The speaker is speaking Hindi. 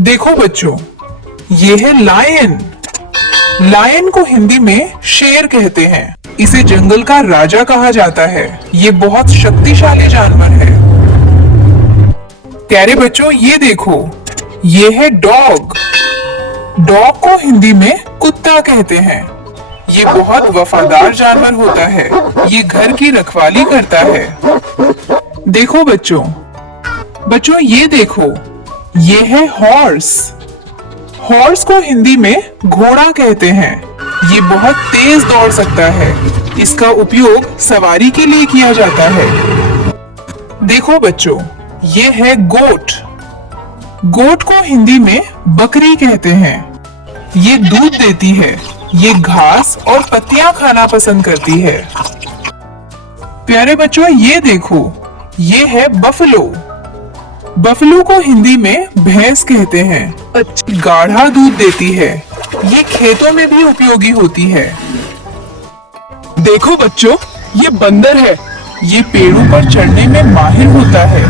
देखो बच्चों, ये है लायन। लायन को हिंदी में शेर कहते हैं। इसे जंगल का राजा कहा जाता है। ये बहुत शक्तिशाली जानवर है। प्यारे बच्चों, ये देखो, ये है डॉग। डॉग को हिंदी में कुत्ता कहते हैं। ये बहुत वफादार जानवर होता है। ये घर की रखवाली करता है। देखो बच्चों, ये देखो, ये है हॉर्स। हॉर्स को हिंदी में घोड़ा कहते हैं। ये बहुत तेज दौड़ सकता है। इसका उपयोग सवारी के लिए किया जाता है। देखो बच्चों, ये है गोट। गोट को हिंदी में बकरी कहते हैं। ये दूध देती है। ये घास और पत्तियां खाना पसंद करती है। प्यारे बच्चों, ये देखो, ये है बफलो। बफलो को हिंदी में भैंस कहते हैं। अच्छी गाढ़ा दूध देती है। ये खेतों में भी उपयोगी होती है। देखो बच्चों, ये बंदर है। ये पेड़ों पर चढ़ने में माहिर होता है।